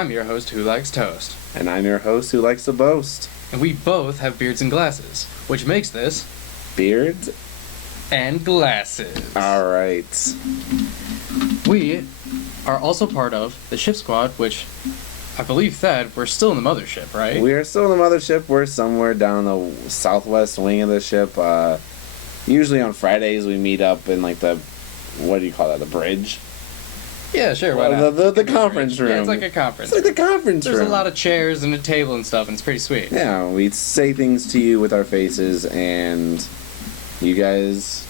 I'm your host who likes toast. And I'm your host who likes to boast. And we both have beards and glasses, which makes this... Beards? And glasses. Alright. We are also part of the Ship Squad, which I believe, Thad, we're still in the mothership, right? We are still in the mothership. We're somewhere down the southwest wing of the ship. Usually on Fridays we meet up in like the, what do you call that, the bridge? Yeah, sure, why not? The conference room. Yeah, it's like a conference. It's like the conference room. There's a lot of chairs and a table and stuff, and it's pretty sweet. Yeah, we say things to you with our faces, and you guys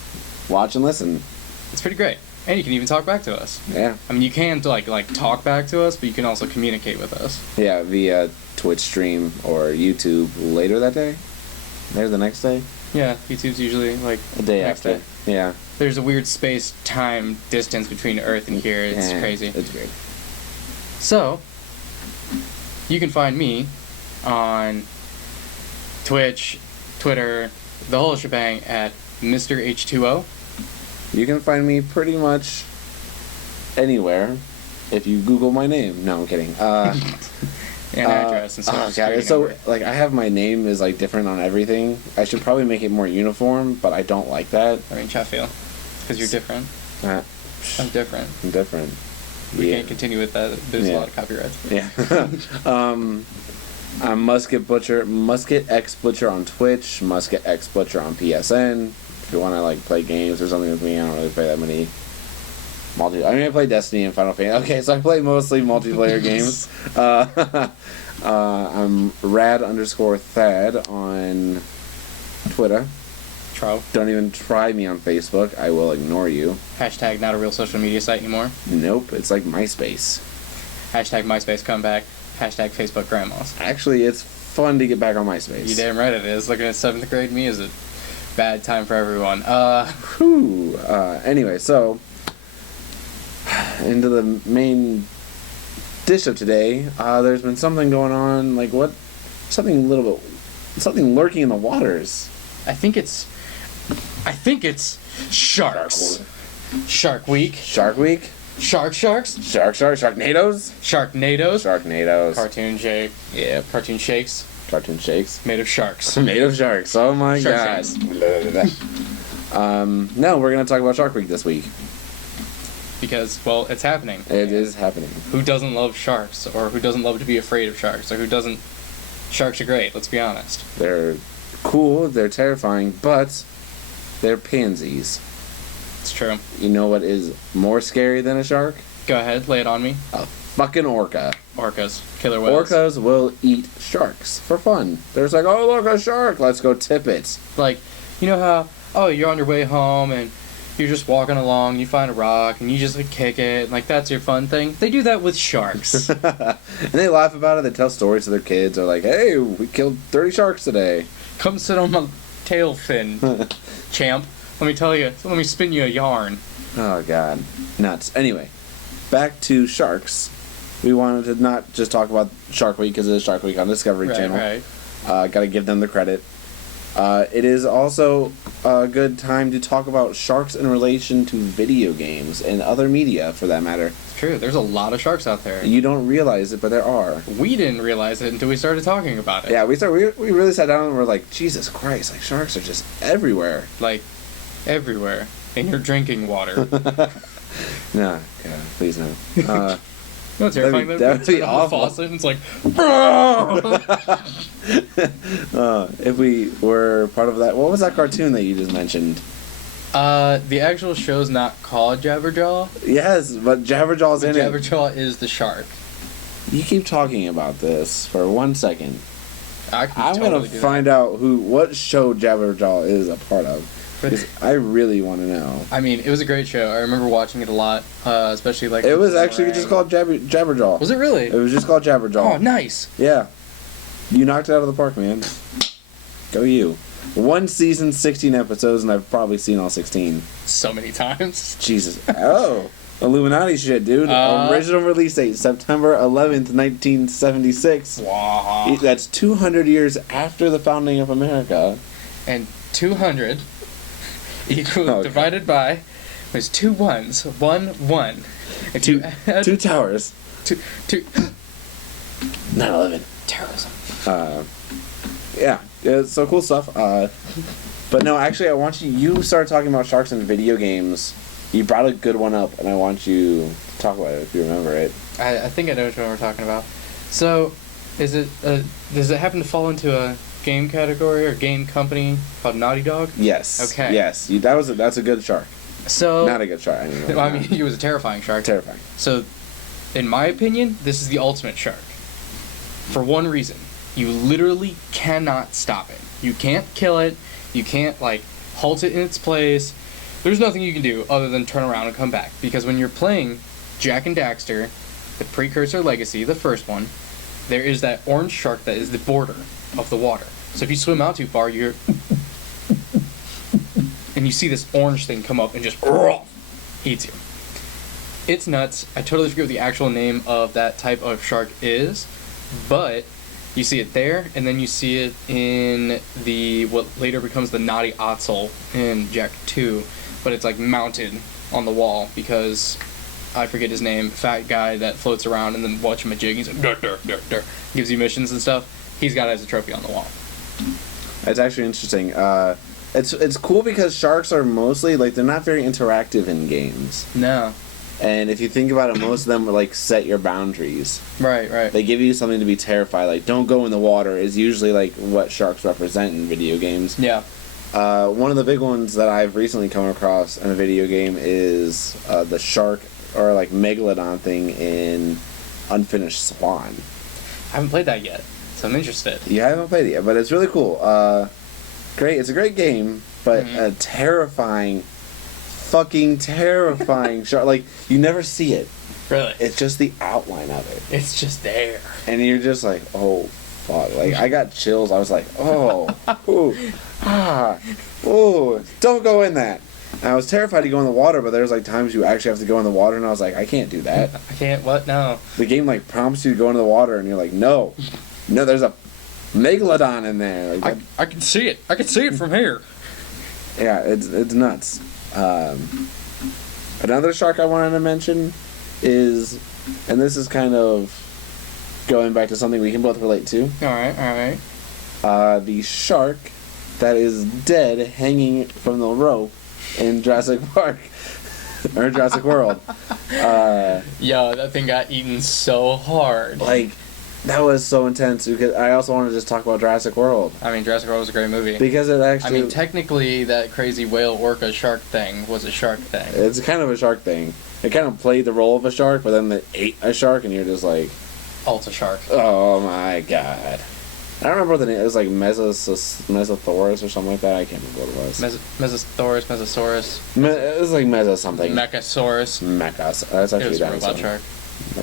watch and listen. It's pretty great. And you can even talk back to us. Yeah. I mean, you can like talk back to us, but you can also communicate with us. Yeah, via Twitch stream or YouTube later that day. There's the next day. Yeah, YouTube's usually like a day next after. Day. Yeah. There's a weird space-time distance between Earth and here. It's crazy. It's weird. So, you can find me on Twitch, Twitter, the whole shebang at Mr. H2O. You can find me pretty much anywhere if you Google my name. No, I'm kidding. And address and stuff. Oh god, so like I have my name is like different on everything. I should probably make it more uniform, but I don't like that. I mean, I feel because you're different. I'm different. I'm different. We can't continue with that. There's a lot of copyrights. Yeah. I'm Musket X Butcher on Twitch, Musket X Butcher on PSN. If you want to like play games or something with me, I don't really play that many. I play Destiny and Final Fantasy. Okay, so I play mostly multiplayer games. I'm rad_Thad on Twitter. Don't even try me on Facebook. I will ignore you. Hashtag not a real social media site anymore. Nope, it's like MySpace. Hashtag MySpace comeback. Hashtag Facebook grandmas. Actually, it's fun to get back on MySpace. You damn right it is. Looking at 7th grade me is a bad time for everyone. Anyway, so into the main dish of today. There's been something going on, like what? Something lurking in the waters. I think it's sharks. Shark Week. Shark Week. Sharks. Sharknadoes. Cartoon shake. Yeah. Cartoon shakes. Cartoon shakes. Made of sharks. Made of sharks. Oh my god. No, we're gonna talk about Shark Week this week. Because, well, it's happening. It is happening. Who doesn't love sharks? Or who doesn't love to be afraid of sharks? Or who doesn't... Sharks are great, let's be honest. They're cool, they're terrifying, but they're pansies. It's true. You know what is more scary than a shark? Go ahead, lay it on me. A fucking orca. Orcas. Killer whales. Orcas will eat sharks for fun. They're just like, oh, look, a shark, let's go tip it. Like, you know how, you're on your way home and you're just walking along, you find a rock, and you just like kick it, and like that's your fun thing. They do that with sharks. And they laugh about it, they tell stories to their kids, they're like, hey, we killed 30 sharks today. Come sit on my tail fin, champ. Let me spin you a yarn. Oh god. Nuts. Anyway, back to sharks. We wanted to not just talk about Shark Week because it is Shark Week on Discovery Channel. Right. Gotta give them the credit. It is also a good time to talk about sharks in relation to video games and other media, for that matter. It's true. There's a lot of sharks out there. You don't realize it, but there are. We didn't realize it until we started talking about it. Yeah, we really sat down and we're like, Jesus Christ, like sharks are just everywhere. Like, everywhere. In your drinking water. No, God, please no. You know, terrifying that'd be awful. Faucet and it's like, bro! If we were part of that, what was that cartoon that you just mentioned? The actual show's not called Jabberjaw. Yes, but Jabberjaw's in it. Jabberjaw is the shark. You keep talking about this for 1 second. I'm totally gonna find out what show Jabberjaw is a part of. Because I really want to know. I mean, it was a great show. I remember watching it a lot, especially like... It was actually just called Jabberjaw. Was it really? It was just called Jabberjaw. Oh, nice. Yeah. You knocked it out of the park, man. Go you. 1 season, 16 episodes, and I've probably seen all 16. So many times. Jesus. Oh. Illuminati shit, dude. Original release date, September 11th, 1976. Wow. That's 200 years after the founding of America. And 200... divided by was 2 ones, 1 1. And two towers. Two 9/11. Terrorism. Yeah, so cool stuff. But no, actually, I want you started talking about sharks in video games. You brought a good one up, and I want you to talk about it if you remember it. I think I know which one we're talking about. So, does it happen to fall into a game category or game company called Naughty Dog? Yes. Okay. Yes, that's a good shark. So Not a good shark. I mean, he was a terrifying shark. Terrifying. So, in my opinion, this is the ultimate shark. For one reason, you literally cannot stop it. You can't kill it. You can't like halt it in its place. There's nothing you can do other than turn around and come back. Because when you're playing Jak and Daxter, the precursor legacy, the first one, there is that orange shark that is the border of the water. So if you swim out too far, you're... and you see this orange thing come up and just eats you. It's nuts. I totally forget what the actual name of that type of shark is, but you see it there, and then you see it in the what later becomes the Naughty Otzel in Jak 2, but it's like mounted on the wall because I forget his name, fat guy that floats around and then watch him a jig. He's like, dur, dur, dur, dur, gives you missions and stuff. He's got it as a trophy on the wall. It's actually interesting. It's cool because sharks are mostly like they're not very interactive in games. No. And if you think about it, most of them like set your boundaries. Right, right. They give you something to be terrified. Like, don't go in the water is usually like what sharks represent in video games. Yeah. One of the big ones that I've recently come across in a video game is the shark or like megalodon thing in Unfinished Swan. I haven't played that yet, so I'm interested. You haven't played it yet, but it's really cool. Great. It's a great game, but a terrifying, fucking terrifying shark. Like, you never see it. Really? It's just the outline of it. It's just there. And you're just like, oh, fuck. Like, I got chills. I was like, oh, ooh, ooh, don't go in that. And I was terrified to go in the water, but there's like times you actually have to go in the water, and I was like, I can't do that. I can't, what? No. The game like prompts you to go into the water, and you're like, no, there's a megalodon in there. Like, I can see it. I can see it from here. yeah, it's nuts. Another shark I wanted to mention is, and this is kind of going back to something we can both relate to. All right. The shark that is dead hanging from the rope in Jurassic Park or Jurassic World. Yo, that thing got eaten so hard. Like, that was so intense because I also want to just talk about Jurassic World. I mean, Jurassic World was a great movie. Because it actually... I mean, technically, that crazy whale orca shark thing was a shark thing. It's kind of a shark thing. It kind of played the role of a shark, but then they ate a shark, and you're just like... Ultra shark. Oh my god. I don't remember what the name. It was like Mesothosaurus or something like that. I can't remember what it was. Mesosaurus. It was like Meso something. Mechasaurus. Mechas. That's actually It was a a dinosaur. robot shark.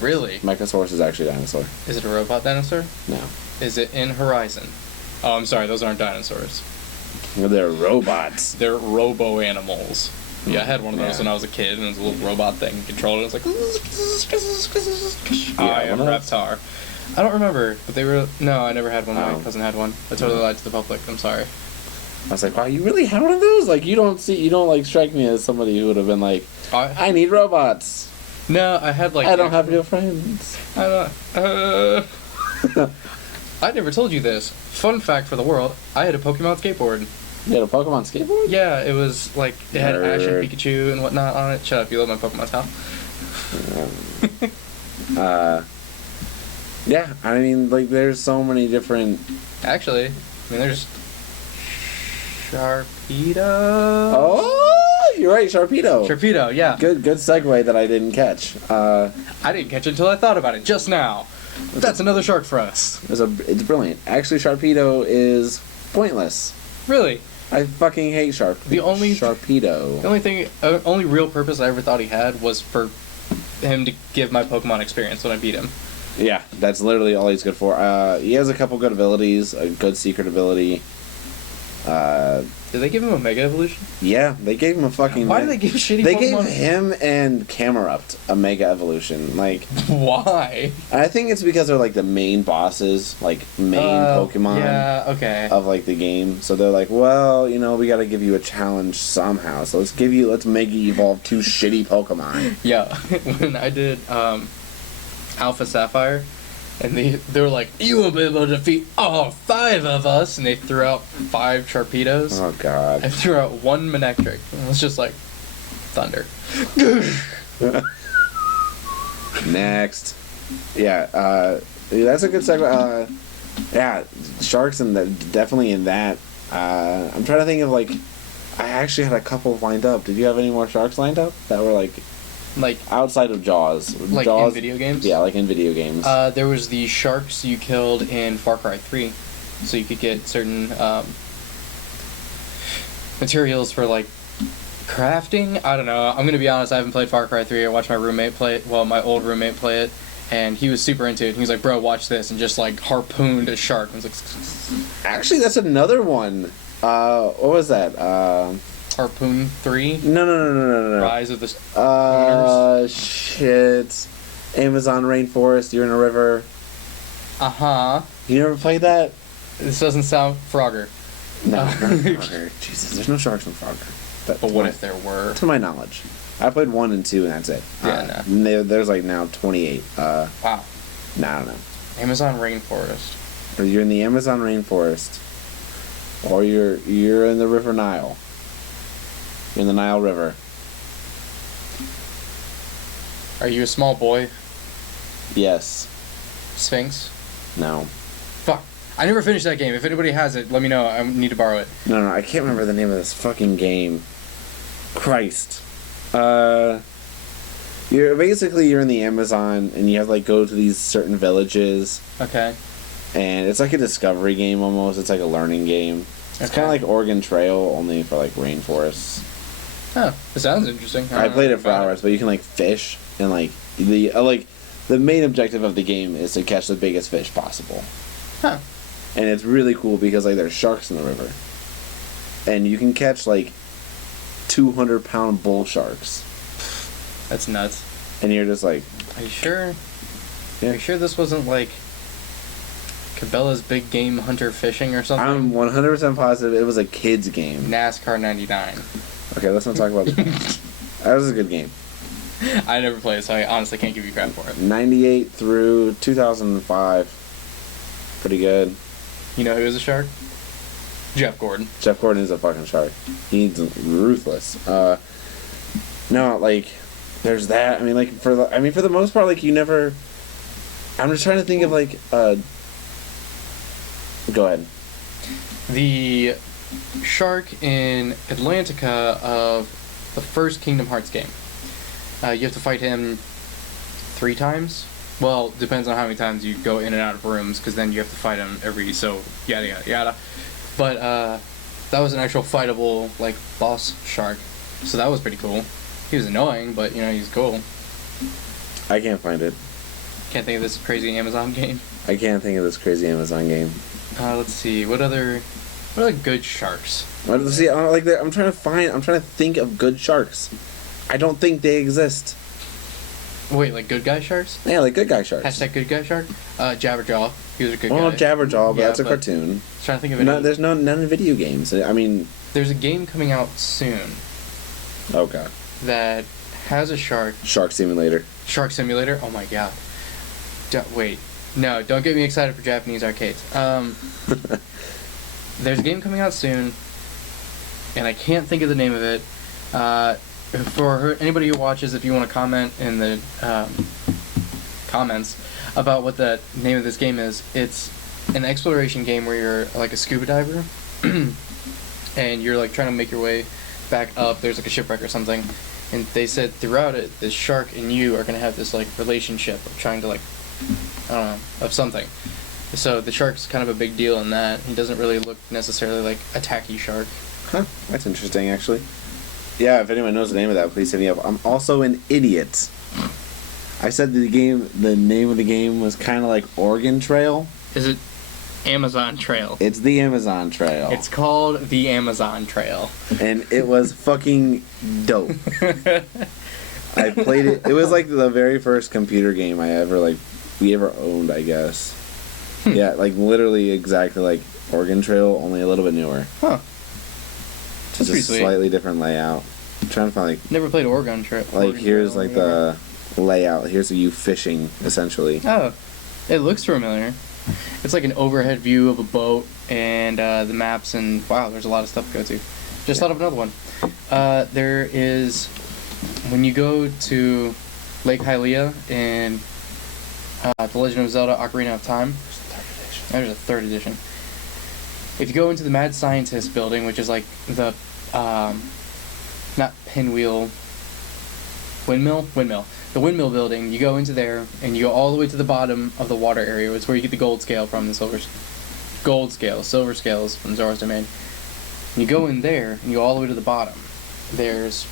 Really? Mechasaurus is actually a dinosaur. Is it a robot dinosaur? No. Is it in Horizon? Oh, I'm sorry, those aren't dinosaurs. They're robots. They're robo-animals. Yeah, I had one of those Yeah. when I was a kid, and it was a little robot thing. You controlled it, it was like... I am one of those? Reptar. I don't remember, but they were... No, I never had one. My Oh. cousin had one. I totally lied to the public. I'm sorry. I was like, wow, you really had one of those? Like, you don't like strike me as somebody who would have been like, I need robots. No, I had like... I don't have real friends. I never told you this. Fun fact for the world, I had a Pokemon skateboard. You had a Pokemon skateboard? Yeah, it was like, it had Ash and Nerd. Pikachu and whatnot on it. Shut up, you love my Pokemon style. Yeah, I mean, like, there's so many different... Actually, I mean, there's Sharpedo. Oh, you're right, Sharpedo. Sharpedo, yeah. Good segue that I didn't catch. I didn't catch it until I thought about it just now. That's another shark for us. It's brilliant. Actually, Sharpedo is pointless. Really? I fucking hate Sharpedo. The only real purpose I ever thought he had was for him to give my Pokemon experience when I beat him. Yeah, that's literally all he's good for. He has a couple good abilities, a good secret ability. Did they give him a Mega Evolution? Yeah, they gave him a fucking... Why do they give shitty They Pokemon? gave him and Camerupt a Mega Evolution. Like, why? I think it's because they're like the main bosses, like main Pokemon Yeah, okay. of like the game. So they're like, well, you know, we got to give you a challenge somehow. So let's Mega Evolve two shitty Pokemon. Yeah, when I did Alpha Sapphire, And they were like, you will be able to defeat all 5 of us. And they threw out 5 Sharpedos. Oh, God. I threw out 1 Manectric. It was just like, thunder. Next. Yeah, that's a good segment. Yeah, sharks and definitely in that. I'm trying to think of, like, I actually had a couple lined up. Did you have any more sharks lined up that were, like outside of Jaws? Like Jaws, in video games? Yeah, like in video games. There was the sharks you killed in Far Cry 3. So you could get certain materials for, like, crafting. I don't know. I'm going to be honest, I haven't played Far Cry 3. I watched my roommate play it. Well, my old roommate play it. And he was super into it. He was like, bro, watch this. And just, like, harpooned a shark. I was like... Actually, that's another one. What was that? Harpoon 3? No. Rise of the... Shit. Amazon rainforest, you're in a river. Uh-huh. You never played that? This doesn't sound Frogger. No, not Frogger. Jesus, there's no sharks in Frogger. But what if there were? To my knowledge. I played 1 and 2 and that's it. Yeah, no. There's like now 28. Wow. No, I don't know. Amazon rainforest. Or you're in the Amazon rainforest. Or you're in the River Nile. You're in the Nile River. Are you a small boy? Yes. Sphinx? No. Fuck. I never finished that game. If anybody has it, let me know. I need to borrow it. No, I can't remember the name of this fucking game. Christ. You're in the Amazon and you have to, like, go to these certain villages. Okay. And it's like a discovery game almost. It's like a learning game. It's kind of like Oregon Trail, only for, like, rainforests. Huh. It sounds interesting. I played it for hours, but you can, like, fish and, like, the main objective of the game is to catch the biggest fish possible. Huh. And it's really cool because, like, there's sharks in the river. And you can catch, like, 200-pound bull sharks. That's nuts. And you're just like... Are you sure? Yeah. Are you sure this wasn't, like, Cabela's Big Game Hunter Fishing or something? I'm 100% positive it was a kid's game. NASCAR 99. Okay, let's not talk about that. That was a good game. I never played it, so I honestly can't give you crap for it. 98 through 2005. Pretty good. You know who is a shark? Jeff Gordon. Jeff Gordon is a fucking shark. He's ruthless. No, like, there's that. I mean, like, for the most part, like, you never... I'm just trying to think of, like, Go ahead. The shark in Atlantica of the first Kingdom Hearts game. You have to fight him 3 times. Well, depends on how many times you go in and out of rooms, because then you have to fight him every so yada yada yada. But that was an actual fightable, like, boss shark, so that was pretty cool. He was annoying, but, you know, he's cool. I can't find it. Can't think of this crazy Amazon game. I can't think of this crazy Amazon game. Let's see. What other good sharks? See, I'm trying to think of good sharks. I don't think they exist. Wait, like good guy sharks? Yeah, like good guy sharks. Hashtag good guy shark? Jabberjaw. He was a good guy. Oh, Jabberjaw, but Yeah, that's a but cartoon. Trying to think of any. There's none in video games. I mean... There's a game coming out soon. Okay. That has a shark. Shark Simulator. Shark Simulator? Oh my god. Wait. No, don't get me excited for Japanese arcades. There's a game coming out soon, and I can't think of the name of it. For anybody who watches, if you want to comment in the comments about what the name of this game is, it's an exploration game where you're like a scuba diver, and you're like trying to make your way back up. There's like a shipwreck or something, and they said throughout it, this shark and you are gonna have this like relationship of trying to, like, I don't know, of something. So the shark's kind of a big deal in that. He doesn't really look necessarily like a tacky shark. Huh, that's interesting, actually. Yeah, if anyone knows the name of that, please hit me up. I'm also an idiot. I said the name of the game was kind of like Oregon Trail. Is it Amazon Trail? It's the Amazon Trail. It's called the Amazon Trail. And it was fucking dope. I played it. It was like the very first computer game we ever owned, I guess. Yeah, like literally exactly like Oregon Trail, only a little bit newer. Huh. Just a slightly different layout. I'm trying to find like... Never played Oregon Trail. Like, here's like the layout. Here's you fishing, essentially. Oh. It looks familiar. It's like an overhead view of a boat and the maps, and wow, there's a lot of stuff to go to. Just thought of another one. There is, when you go to Lake Hylia in The Legend of Zelda Ocarina of Time, there's a third edition. If you go into the Mad Scientist building, which is like the, not pinwheel, windmill? The windmill building, you go into there, and you go all the way to the bottom of the water area. It's where you get the gold scale from, silver scales from Zora's Domain. And you go in there, and you go all the way to the bottom. There's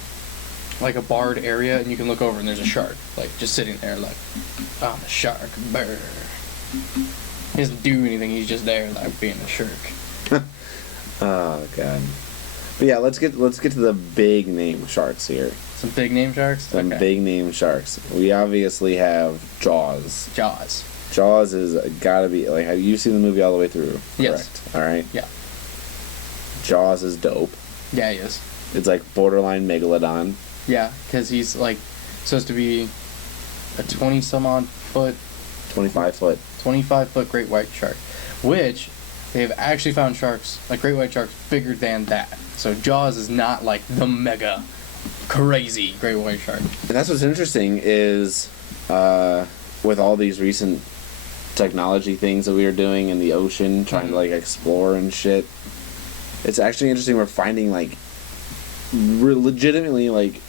like a barred area, and you can look over, and there's a shark, like just sitting there, like, I'm a shark, brr. He doesn't do anything, he's just there, like being a shark. Oh god. But yeah, let's get to the big name sharks here. Some big name sharks? Some big name sharks. We obviously have Jaws. Jaws is gotta be, like, have you seen the movie all the way through? Yes. Correct. Alright? Yeah. Jaws is dope. Yeah, he is. It's like borderline megalodon. Yeah, because he's like supposed to be a 20-some-odd foot... 25 foot. 25 foot great white shark. Which, they have actually found sharks, like great white sharks, bigger than that. So Jaws is not like the mega crazy great white shark. And that's what's interesting is with all these recent technology things that we are doing in the ocean, trying to like explore and shit. It's actually interesting we're finding like legitimately like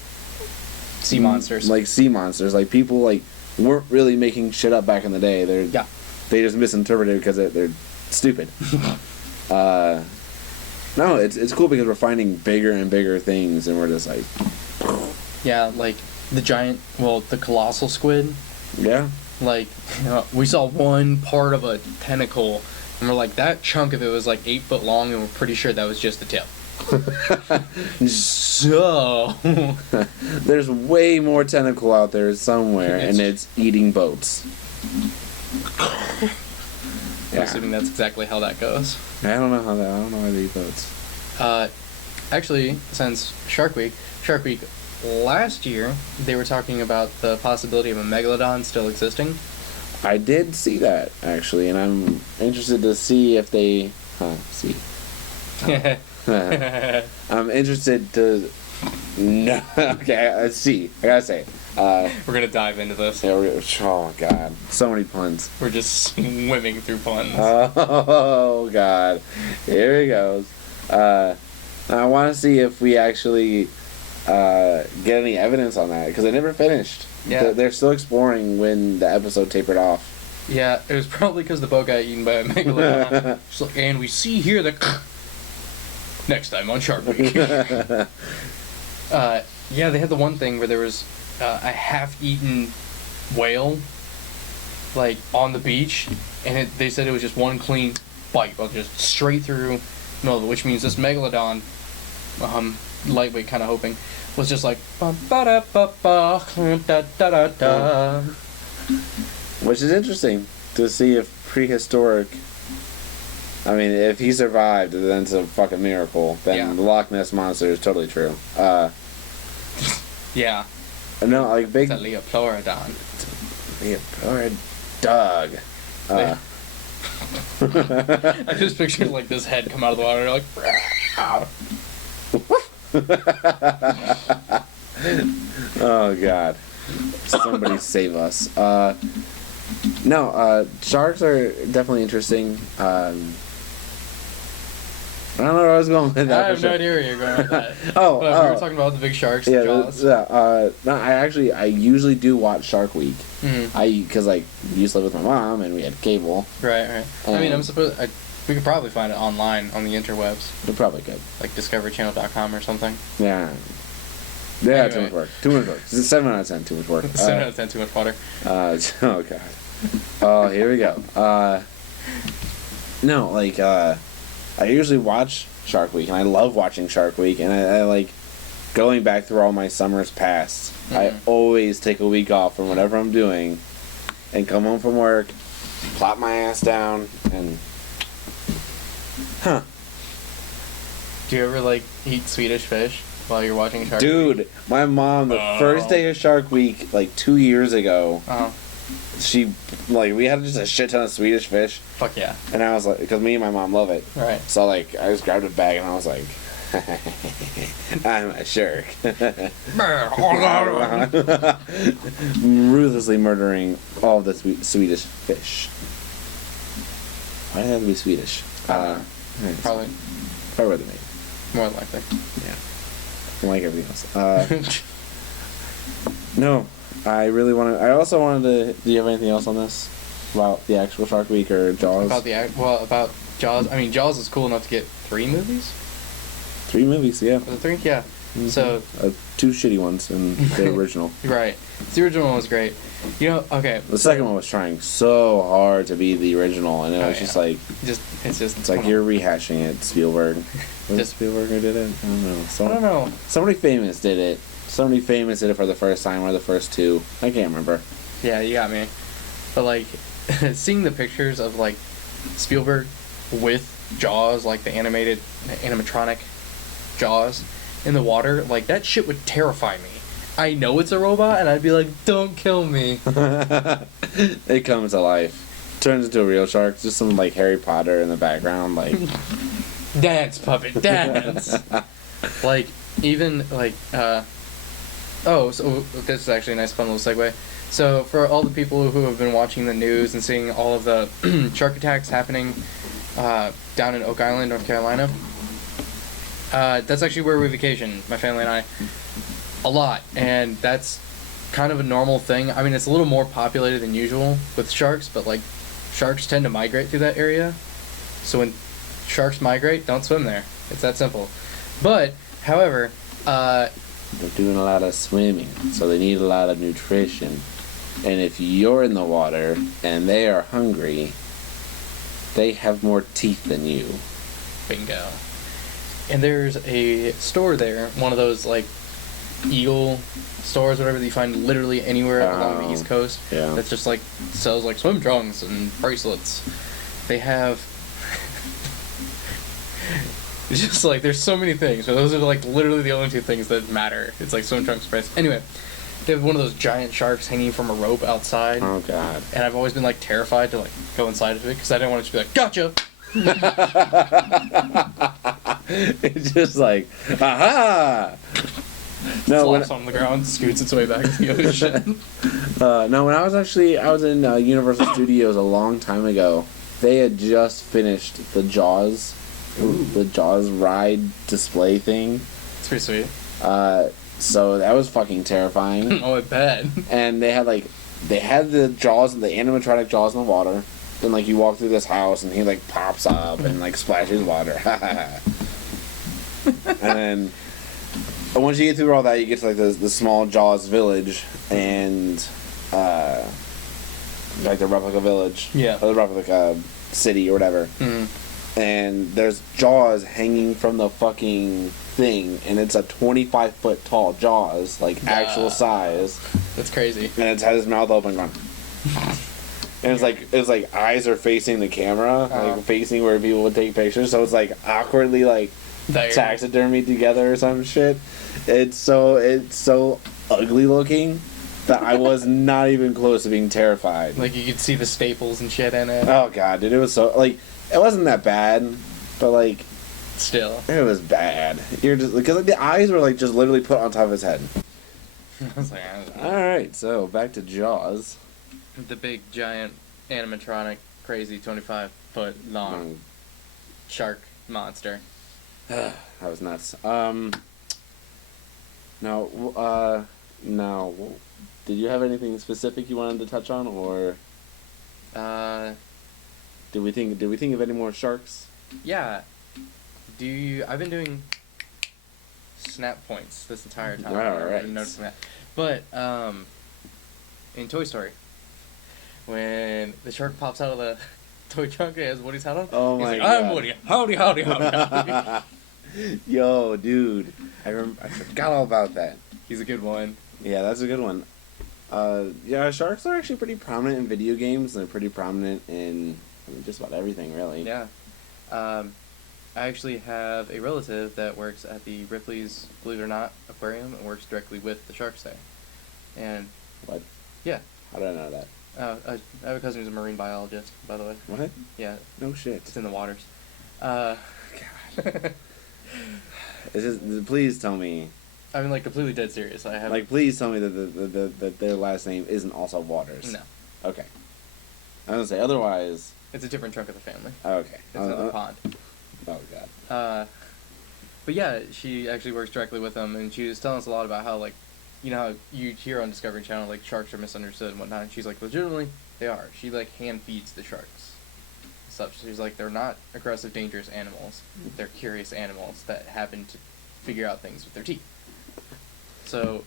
sea monsters. Like sea monsters. Like people like weren't really making shit up back in the day. They just misinterpreted it because they're stupid. No, it's cool because we're finding bigger and bigger things, and we're just like... Yeah, like the colossal squid. Yeah. Like, we saw one part of a tentacle, and we're like, that chunk of it was like 8 foot long, and we're pretty sure that was just the tip. So... There's way more tentacle out there somewhere, and it's eating boats. I'm assuming that's exactly how that goes. I don't know how they eat boats. Actually, since Shark Week last year, they were talking about the possibility of a megalodon still existing. I did see that, actually, and I'm interested to see if they... I'm interested to... No, okay, let's see. I gotta say. We're gonna dive into this. Yeah, oh god, so many puns. We're just swimming through puns. Oh god, here he goes. I want to see if we actually get any evidence on that because they never finished. Yeah, they're still exploring when the episode tapered off. Yeah, it was probably because the boat got eaten by a megalodon. And we see here that next time on Shark Week. Yeah, they had the one thing where there was a half-eaten whale, like, on the beach, and they said it was just one clean bite, well, just straight through, which means this megalodon, lightweight kind of hoping, was just like, ba-da-ba-ba-da-da-da-da. Which is interesting to see if prehistoric... I mean, if he survived, then it's a fucking miracle. Then the Loch Ness Monster is totally true. Yeah. No, like big... It's a Leoplorodon. Dog. I just pictured like this head come out of the water, like... Oh, God. Somebody save us. Sharks are definitely interesting. I don't know where I was going with that. I have no idea where you're going with that. We were talking about the big sharks. Yeah, Jaws. I usually do watch Shark Week. Mm-hmm. Because I used to live with my mom and we had cable. Right. I mean, we could probably find it online on the interwebs. We probably could. Like discoverychannel.com or something. Yeah. Yeah, anyway. Too much work. 7 out of 10, too much work. 7 out of 10, too much water. Oh, God. Oh, here we go. I usually watch Shark Week, and I love watching Shark Week, and I like going back through all my summers past. Mm-hmm. I always take a week off from whatever I'm doing and come home from work, plop my ass down, and... Do you ever, like, eat Swedish fish while you're watching Shark Week? Dude, my mom, the first day of Shark Week, like 2 years ago, we had just a shit ton of Swedish fish, Fuck yeah. and I was like, because me and my mom love it. Right. So like, I just grabbed a bag and I was like, I'm a shark. Ruthlessly murdering all the Swedish fish. Why did it have to be Swedish? Probably where they made. more than likely. Yeah. Like everything else. No, I really want to. I also wanted to. Do you have anything else on this about the actual Shark Week or Jaws? About Jaws. I mean, Jaws is cool enough to get 3 movies. 3 movies, yeah. Was it 3? Yeah. Mm-hmm. So 2 shitty ones and the original. Right. The original one was great. You know, okay. The second one was trying so hard to be the original, and it was just like it's like you're rehashing it, Spielberg. Was it Spielberg who did it? I don't know. I don't know. Somebody famous did it. Somebody famous did it for the first time or the first 2. I can't remember. Yeah, you got me. But like, seeing the pictures of like Spielberg with Jaws, like the animatronic Jaws in the water, like that shit would terrify me. I know it's a robot, and I'd be like, don't kill me. It comes to life. Turns into a real shark. Just some like Harry Potter in the background, like dance, puppet, dance. Like even like oh, so this is actually a nice fun little segue. So for all the people who have been watching the news and seeing all of the shark attacks happening down in Oak Island, North Carolina, that's actually where we vacation, my family and I, a lot, and that's kind of a normal thing. I mean, it's a little more populated than usual with sharks, but like sharks tend to migrate through that area, so when sharks migrate, don't swim there. It's that simple. But however, they're doing a lot of swimming, so they need a lot of nutrition, and if you're in the water and they are hungry, they have more teeth than you. Bingo. And there's a store there, one of those like Eagle stores, whatever, that you find literally anywhere along the East Coast. Yeah. That's just like sells like swim trunks and bracelets. They have it's just like there's so many things, but those are like literally the only 2 things that matter. It's like swim trunks, bracelets. Anyway, they have one of those giant sharks hanging from a rope outside. Oh god. And I've always been like terrified to like go inside of it because I didn't want it to be like, gotcha. It's just like, aha! No, Flops on the ground, scoots its way back to the ocean. No, when I was in Universal Studios a long time ago, they had just finished the Jaws ride display thing. It's pretty sweet. So that was fucking terrifying. Oh, I bet. And they had the Jaws, the animatronic Jaws in the water. Then like you walk through this house and he like pops up and like splashes water. And then once you get through all that, you get to like the small Jaws village and like the replica village. Yeah. Or the replica city or whatever. Mm-hmm. And there's Jaws hanging from the fucking thing, and it's a 25-foot tall Jaws, like actual size. That's crazy. And it's had his mouth open going. And it's like eyes are facing the camera, like facing where people would take pictures, so it's like awkwardly like taxidermy together or some shit. It's so ugly looking that I was not even close to being terrified. Like you could see the staples and shit in it. Oh god, dude, it was so like it wasn't that bad, but like still it was bad. You're just because like the eyes were like just literally put on top of his head. I was like, all right, so back to Jaws. The big giant animatronic, crazy 25-foot long shark monster. That was nuts. No. Did you have anything specific you wanted to touch on, or did we think of any more sharks? Yeah. I've been doing snap points this entire time. All right. I've been noticing that. But in Toy Story, when the shark pops out of the toy trunk and has Woody's hat on, oh he's my like, god, I'm Woody. Howdy, howdy, howdy. Yo, dude, I forgot all about that. He's a good one. Yeah, that's a good one. Yeah, sharks are actually pretty prominent in video games, and they're pretty prominent in just about everything, really. Yeah. I actually have a relative that works at the Ripley's, believe it or not, aquarium and works directly with the sharks there. And what? Yeah. How did I know that? I have a cousin who's a marine biologist, by the way. What? Yeah, No shit. it's in the waters. God. It's just, please tell me. I mean, like, completely dead serious. I have... Like, please tell me that that their last name isn't also Waters. No. Okay. I was gonna say, otherwise... It's a different chunk of the family. Okay. It's another pond. Oh, God. But yeah, she actually works directly with them, and she was telling us a lot about how, like, you know how you hear on Discovery Channel, like, sharks are misunderstood and whatnot, and she's like, legitimately, they are. She, like, hand feeds the sharks. Such. She's like, they're not aggressive, dangerous animals. They're curious animals that happen to figure out things with their teeth. So,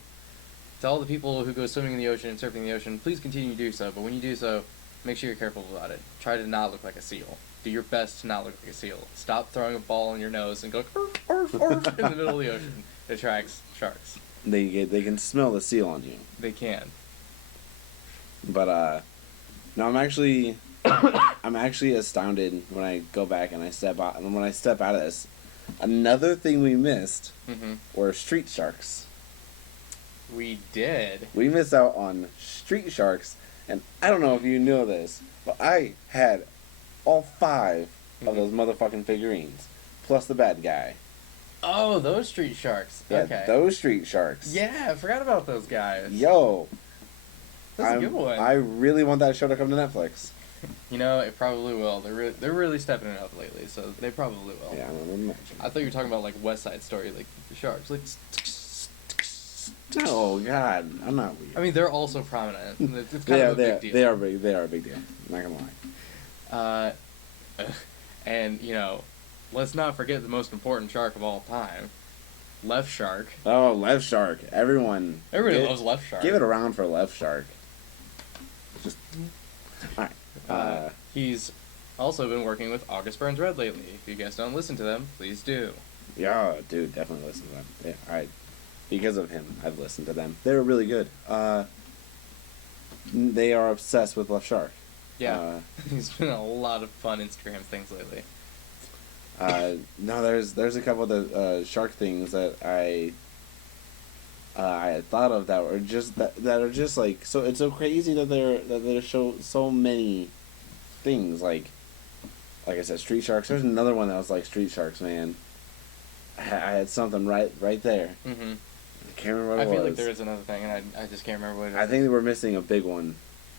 to all the people who go swimming in the ocean and surfing in the ocean, please continue to do so, but when you do so, make sure you're careful about it. Try to not look like a seal. Do your best to not look like a seal. Stop throwing a ball in your nose and go arf, arf, arf in the middle of the ocean. It attracts sharks. They can smell the seal on you. They can. But, no, I'm actually astounded when I go back and I step out of this. Another thing we missed were street sharks. We did. We missed out on street sharks, and I don't know if you know this, but I had all 5 of those motherfucking figurines, plus the bad guy. Oh, those street sharks. Yeah, Okay. those street sharks. Yeah, I forgot about those guys. Yo. That's a good one. I really want that show to come to Netflix. You know, it probably will. They're really stepping it up lately, so they probably will. Yeah, I'm imagine. I thought you were talking about, like, West Side Story, like, the sharks. Like, Oh, God. I'm not weird. I mean, they're also prominent. It's kind of a big deal. They are big. They are a big deal. I'm not going to lie. And, you know, let's not forget the most important shark of all time. Left Shark. Oh, Left Shark. Everybody loves Left Shark. Give it a round for Left Shark. Just... Alright. He's also been working with August Burns Red lately. If you guys don't listen to them, please do. Yeah, dude, definitely listen to them. Yeah, because of him, I've listened to them. They're really good. They are obsessed with Left Shark. Yeah, he's been a lot of fun Instagram things lately. No, there's a couple of the shark things that I had thought of that were just that are just like so. It's so crazy that there show so many things like I said, street sharks. There's another one that was like street sharks, man. I had something right there. Mm-hmm. I can't remember what it was. I feel like there is another thing, and I just can't remember what it is. I think we're missing a big one.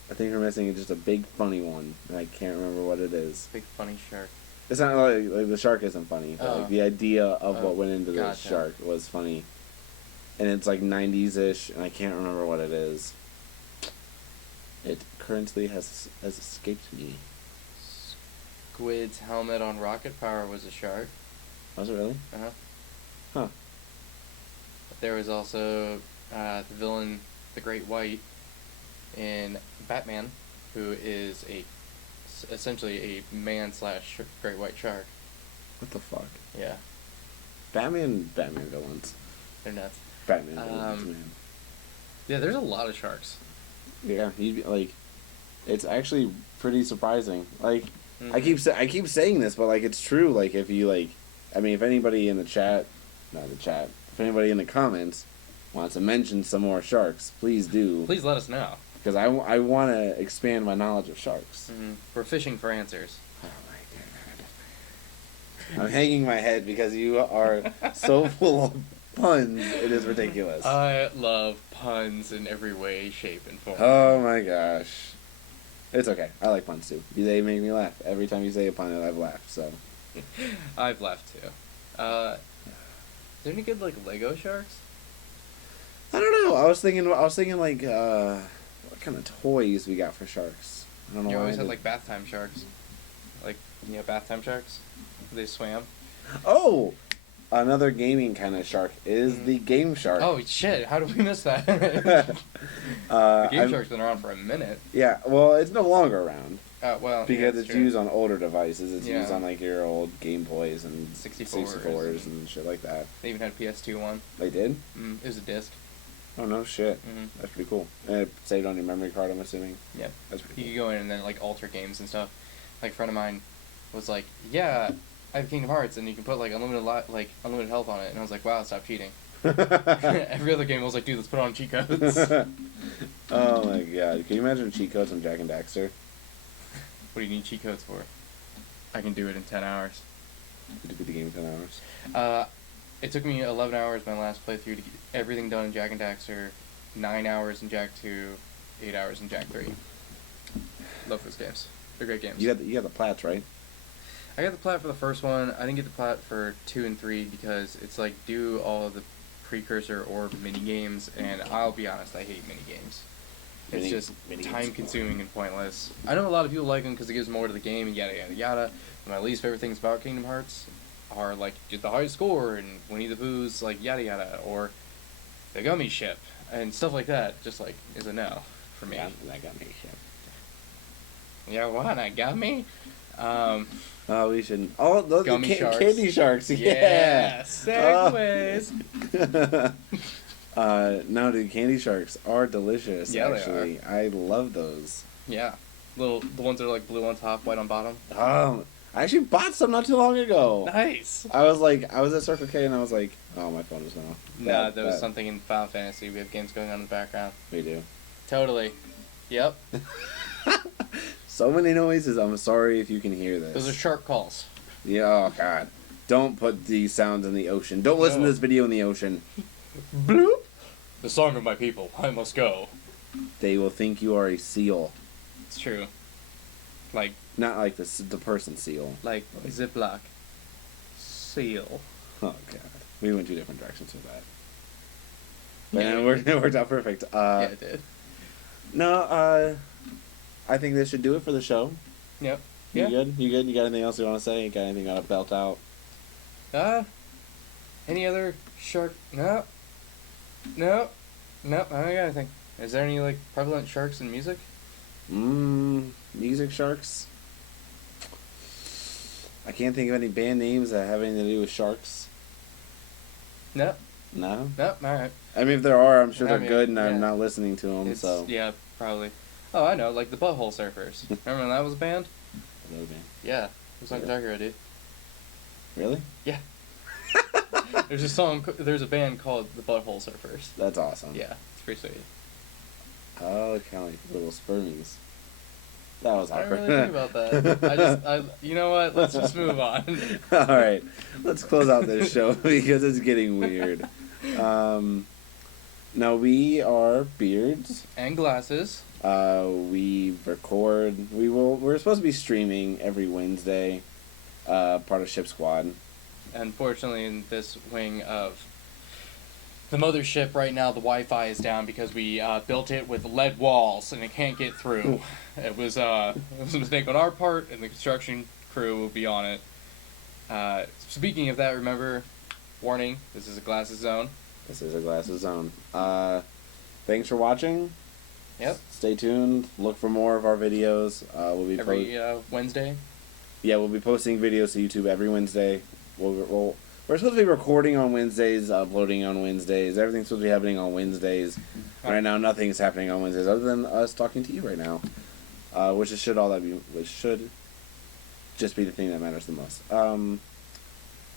I think we're missing just a big funny one, and I can't remember what it is. Big funny shark. It's not like the shark isn't funny, but like the idea of what went into gotcha. the shark was funny. And it's like 90s-ish, and I can't remember what it is. It currently has escaped me. Squid's helmet on rocket power was a shark. Was it really? Uh-huh. Huh. There was also the villain, the Great White, in Batman, who is essentially a man/Great White Shark. What the fuck? Yeah. Batman villains. They're nuts. Batman villains, man. Yeah, there's a lot of sharks. Yeah, it's actually pretty surprising. Like, I keep saying this, but like it's true. Like if you if anybody in the chat, if anybody in the comments wants to mention some more sharks, please do. Please let us know. Because I want to expand my knowledge of sharks. Mm-hmm. We're fishing for answers. Oh my god! I'm hanging my head because you are so full of puns. It is ridiculous. I love puns in every way, shape, and form. Oh my gosh. It's okay. I like puns too. They make me laugh. Every time you say a pun, I've laughed, so. I've laughed too. Is there any good, like, Lego sharks? I don't know. I was thinking like, what kind of toys we got for sharks? I don't know. You always had, like, bath time sharks. Like, bath time sharks? They swam. Oh! Another gaming kind of shark is the game shark. Oh, shit. How did we miss that? The game shark's been around for a minute. Yeah, well, it's no longer around. Well, because yeah, it's used on older devices. It's used Yeah. on, like, your old Game Boys and 64s and shit like that. They even had a PS2 one. They did? It was a disc. Oh, no shit. Mm-hmm. That's pretty cool. And it saved on your memory card, I'm assuming? Yeah. That's pretty You cool. could go in and then, like, alter games and stuff. Like, a friend of mine was like, yeah, I have Kingdom Hearts, and you can put, like, unlimited health on it. And I was like, wow, stop cheating. Every other game was like, dude, let's put on cheat codes. Oh my god. Can you imagine cheat codes on Jack and Daxter? What do you need cheat codes for? I can do it in 10 hours. You could beat the game in 10 hours. It took me 11 hours my last playthrough to get everything done in Jak and Daxter, 9 hours in Jak 2, 8 hours in Jak 3. Love those games. They're great games. You got the plats, right? I got the plat for the first one. I didn't get the plat for 2 and 3 because it's like do all of the precursor or mini games, and I'll be honest, I hate mini games. It's just time consuming and pointless. I know a lot of people like them because it gives more to the game and yada yada yada. My least favorite things about Kingdom Hearts are like get the highest score and Winnie the Pooh's like yada yada or the gummy ship and stuff like that. Just like is a no for me. Yeah, that got me shit. Yeah, what? I got me. Oh, we shouldn't. Oh, those Gummy sharks. Candy sharks. Yeah. Yeah, segues. No, dude, candy sharks are delicious. Yeah, actually, they I love those. Yeah, the ones that are like blue on top, white on bottom. I actually bought some not too long ago. Nice. I was at Circle K and I was like, oh, my phone is now. Nah, there was something in Final Fantasy. We have games going on in the background. We do. Totally. Yep. So many noises. I'm sorry if you can hear this. Those are shark calls. Yeah. Oh God. Don't put these sounds in the ocean. Don't listen to this video in the ocean. Bloop. The song of my people. I must go. They will think you are a seal. It's true. Like. Not like the person seal. Like Ziploc. Seal. Oh God. We went two different directions with that. Yeah, Man, it worked out perfect. Yeah, it did. No, I think this should do it for the show. Yep. You Yeah. good? You good? You got anything else you want to say? You got anything you want to belt out? Any other shark? No. No. No, I don't got anything. Is there any, like, prevalent sharks in music? Music sharks? I can't think of any band names that have anything to do with sharks. No. No? No, alright. I mean, if there are, I'm sure I they're mean, good, and I'm yeah. not listening to them, so... Yeah, probably. Oh, I know, like the Butthole Surfers. Remember when that was a band? Another band. Yeah. It was like Jagger, dude. Really? Yeah. There's a band called the Butthole Surfers. That's awesome. Yeah, it's pretty sweet. Oh, kind of like little spermies. That was I awkward. didn't really think about that. You know what? Let's just move on. Alright, let's close out this show because it's getting weird. Now we are Beards. And glasses. We record. We're supposed to be streaming every Wednesday. Part of ShipSquad. Unfortunately, in this wing of the mothership right now, the Wi-Fi is down because we built it with lead walls and it can't get through. It was a mistake on our part, and the construction crew will be on it. Speaking of that, remember, warning, this is a glasses zone. This is a glasses zone. Thanks for watching. Yep. Stay tuned. Look for more of our videos. We'll be Every Wednesday. Yeah, we'll be posting videos to YouTube every Wednesday. We're supposed to be recording on Wednesdays, uploading on Wednesdays. Everything's supposed to be happening on Wednesdays. Right now, nothing's happening on Wednesdays other than us talking to you right now, which should just be the thing that matters the most.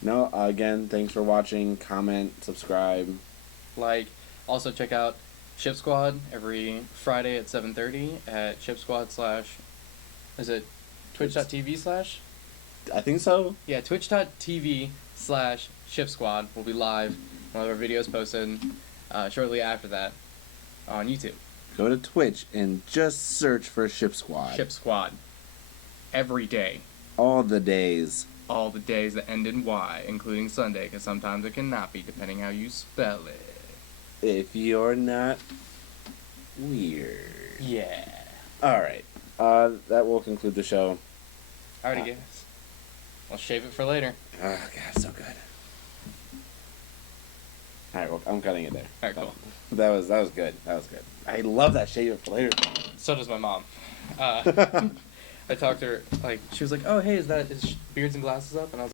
Again, thanks for watching. Comment, subscribe. Like, also check out Ship Squad every Friday at 7:30 at ShipSquad / is it twitch.tv/? I think so. Yeah, twitch.tv/ShipSquad will be live. One of our videos posted shortly after that on YouTube. Go to Twitch and just search for Ship Squad. Ship Squad. Every day. All the days. All the days that end in Y, including Sunday, because sometimes it cannot be, depending how you spell it. If you're not weird. Yeah. Alright. That will conclude the show. Alrighty, guys. I'll shave it for later. Oh, God, so good. Alright, well, I'm cutting it there. Alright, cool. That was good. That was good. I love that shave it for later. So does my mom. I talked to her, like, she was like, oh, hey, is Beards and Glasses up? And I was